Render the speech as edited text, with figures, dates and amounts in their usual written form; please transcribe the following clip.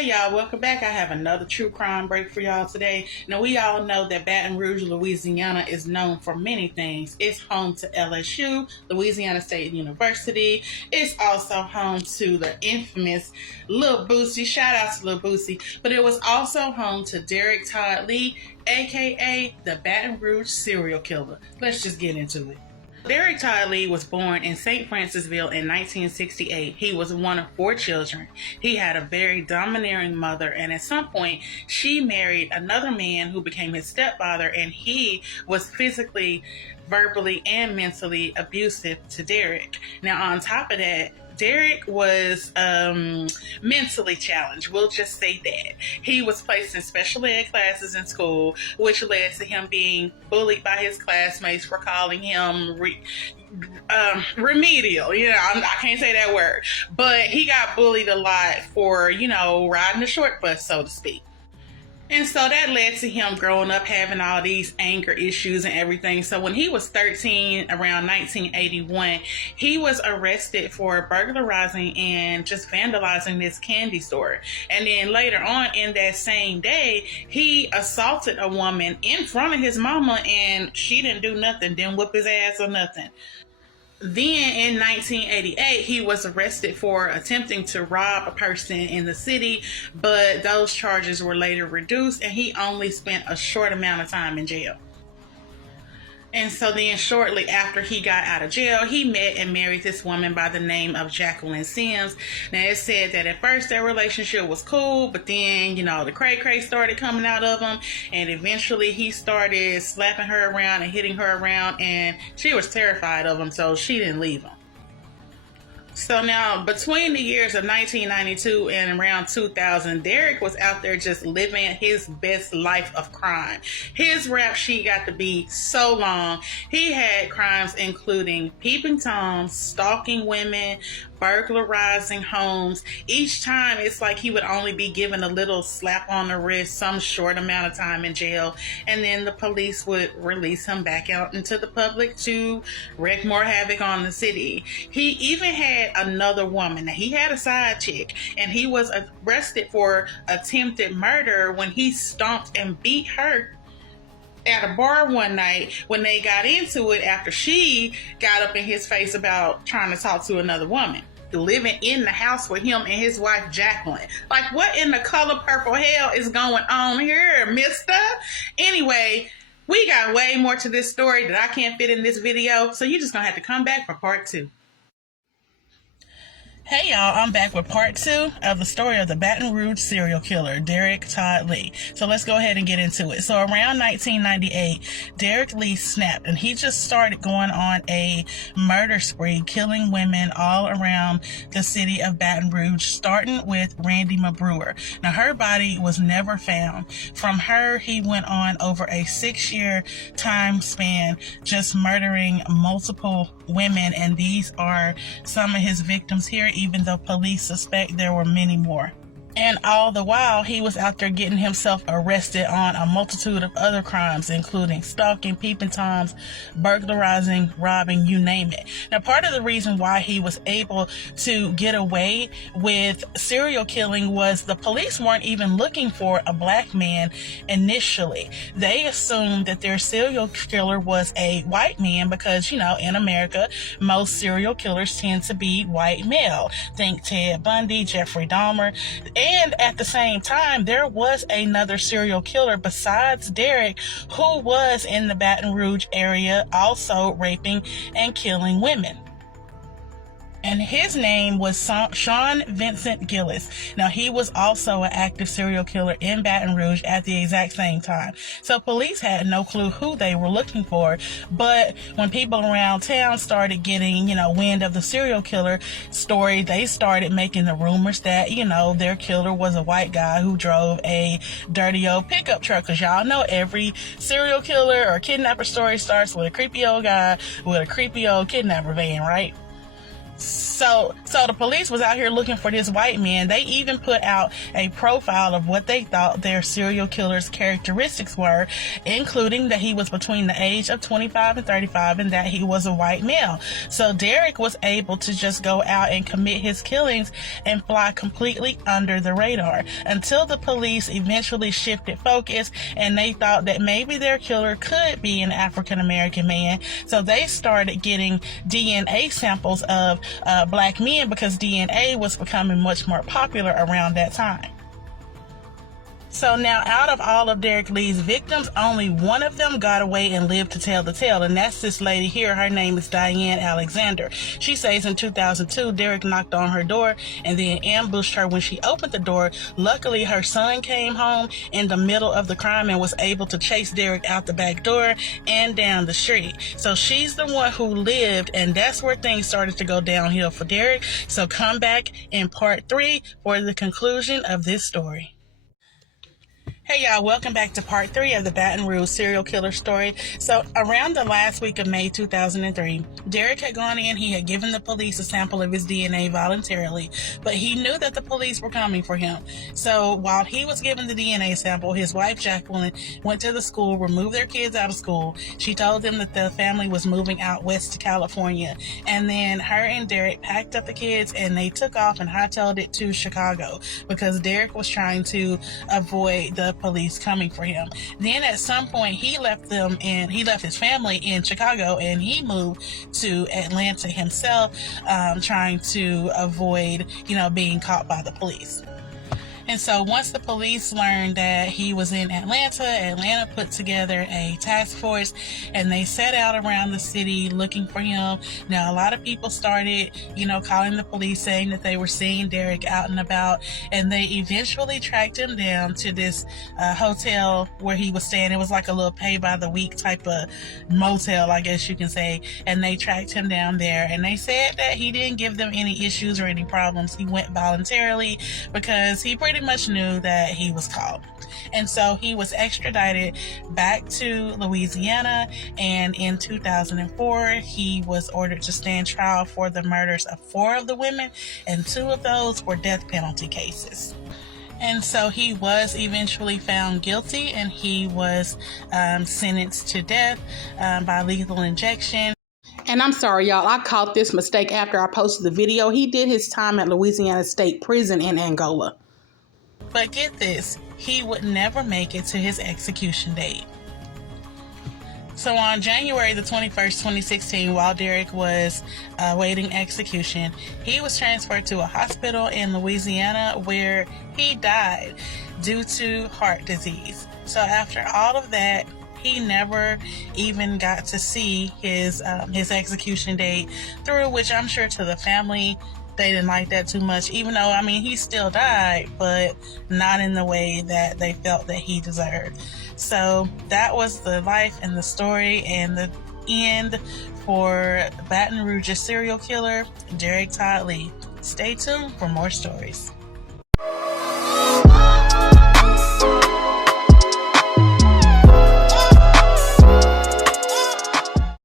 Hey y'all, welcome back. I have another true crime break for y'all today. Now we all know that Baton Rouge, Louisiana is known for many things. It's home to LSU, Louisiana State University. It's also home to the infamous Lil Boosie. Shout out to Lil Boosie. But it was also home to Derrick Todd Lee, aka the Baton Rouge serial killer. Let's just get into it. Derrick Todd Lee was born in St. Francisville in 1968. He was one of 4 children. He had a very domineering mother, and at some point, she married another man who became his stepfather, and he was physically, verbally, and mentally abusive to Derrick. Now, on top of that, Derrick was mentally challenged. We'll just say that. He was placed in special ed classes in school, which led to him being bullied by his classmates for calling him remedial. I can't say that word. But he got bullied a lot for, riding the short bus, so to speak. And so that led to him growing up having all these anger issues and everything. So when he was 13, around 1981, he was arrested for burglarizing and just vandalizing this candy store. And then later on in that same day, he assaulted a woman in front of his mama, and she didn't do nothing, didn't whip his ass or nothing. Then in 1988, he was arrested for attempting to rob a person in the city, but those charges were later reduced and he only spent a short amount of time in jail. And so then shortly after he got out of jail, he met and married this woman by the name of Jacqueline Sims. Now, it said that at first their relationship was cool, but then, the cray-cray started coming out of him, and eventually he started slapping her around and hitting her around, and she was terrified of him, so she didn't leave him. So now, between the years of 1992 and around 2000, Derrick was out there just living his best life of crime. His rap sheet got to be so long. He had crimes including peeping toms, stalking women, burglarizing homes. Each time, it's like he would only be given a little slap on the wrist, some short amount of time in jail, and then the police would release him back out into the public to wreak more havoc on the city. He even had another woman. Now, he had a side chick, and he was arrested for attempted murder when he stomped and beat her at a bar one night when they got into it after she got up in his face about trying to talk to another woman living in the house with him and his wife Jacqueline. Like, what in the color purple hell is going on here, mister? Anyway, we got way more to this story that I can't fit in this video, so you're just gonna have to come back for part 2. Hey y'all, I'm back with part 2 of the story of the Baton Rouge serial killer, Derrick Todd Lee. So let's go ahead and get into it. So around 1998, Derrick Lee snapped, and he just started going on a murder spree, killing women all around the city of Baton Rouge, starting with Randy Mabrewer. Now, her body was never found. From her, he went on over a 6-year time span, just murdering multiple women, and these are some of his victims here, even though police suspect there were many more. And all the while, he was out there getting himself arrested on a multitude of other crimes, including stalking, peeping toms, burglarizing, robbing, you name it. Now, part of the reason why he was able to get away with serial killing was the police weren't even looking for a black man initially. They assumed that their serial killer was a white man because, in America, most serial killers tend to be white male. Think Ted Bundy, Jeffrey Dahmer. And at the same time, there was another serial killer besides Derrick who was in the Baton Rouge area also raping and killing women. And his name was Sean Vincent Gillis. Now, he was also an active serial killer in Baton Rouge at the exact same time. So police had no clue who they were looking for. But when people around town started getting, wind of the serial killer story, they started making the rumors that, their killer was a white guy who drove a dirty old pickup truck. Because y'all know every serial killer or kidnapper story starts with a creepy old guy with a creepy old kidnapper van, right? So the police was out here looking for this white man. They even put out a profile of what they thought their serial killer's characteristics were, including that he was between the age of 25 and 35 and that he was a white male. So Derrick was able to just go out and commit his killings and fly completely under the radar until the police eventually shifted focus and they thought that maybe their killer could be an African American man. So they started getting DNA samples of black men because DNA was becoming much more popular around that time. So now, out of all of Derrick Lee's victims, only one of them got away and lived to tell the tale, and that's this lady here. Her name is Diane Alexander. She says in 2002, Derrick knocked on her door and then ambushed her when she opened the door. Luckily, her son came home in the middle of the crime and was able to chase Derrick out the back door and down the street. So she's the one who lived, and that's where things started to go downhill for Derrick. So come back in part 3 for the conclusion of this story. Hey y'all, welcome back to part 3 of the Baton Rouge serial killer story. So around the last week of May 2003, Derrick had gone in, he had given the police a sample of his DNA voluntarily, but he knew that the police were coming for him. So while he was given the DNA sample, his wife Jacqueline went to the school, removed their kids out of school. She told them that the family was moving out west to California. And then her and Derrick packed up the kids and they took off and hightailed it to Chicago because Derrick was trying to avoid the police coming for him. Then at some point he left his family in Chicago and he moved to Atlanta himself, trying to avoid, being caught by the police. And so once the police learned that he was in Atlanta put together a task force and they set out around the city looking for him. Now, a lot of people started, calling the police saying that they were seeing Derrick out and about, and they eventually tracked him down to this hotel where he was staying. It was like a little pay by the week type of motel, I guess you can say. And they tracked him down there and they said that he didn't give them any issues or any problems. He went voluntarily because he pretty much knew that he was caught. And so he was extradited back to Louisiana, and in 2004 he was ordered to stand trial for the murders of 4 of the women, and 2 of those were death penalty cases. And so he was eventually found guilty and he was sentenced to death by lethal injection. And I'm sorry, y'all, I caught this mistake after I posted the video. He did his time at Louisiana State Prison in Angola. But get this, he would never make it to his execution date. So on January the 21st, 2016, while Derrick was awaiting execution, he was transferred to a hospital in Louisiana where he died due to heart disease. So after all of that, he never even got to see his execution date through, which I'm sure to the family, they didn't like that too much, even though, he still died, but not in the way that they felt that he deserved. So that was the life and the story and the end for Baton Rouge's serial killer, Derrick Todd Lee. Stay tuned for more stories.